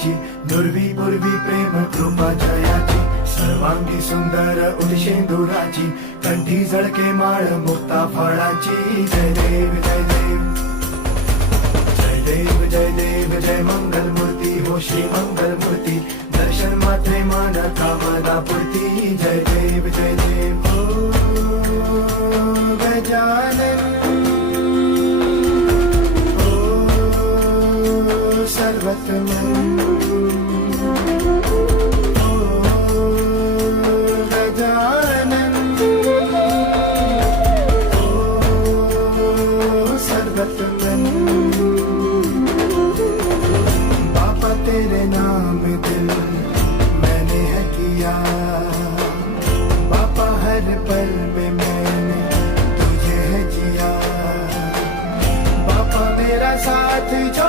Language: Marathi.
जयाची, नुरवी पूर्वी प्रेम कृपा जयाची, सर्वांगी सुंदर उदिशेंदुराची, कंठी झळके माळ मुक्ता फळाची. जय देव जय देव जय देव जय देव जय मंगल मूर्ती हो श्री मंगल मूर्ती, दर्शन मात्रे मन कामना पूर्ती. जय देव जय देव ओ गजानन ओ सर्वतमन ओ गजानन ओ सर्वतमन. बाबा तेरे नाम दिल मैंने है किया, बाबा हर पल में मैंने तुझे है जिया, बाबा मेरा साथ जो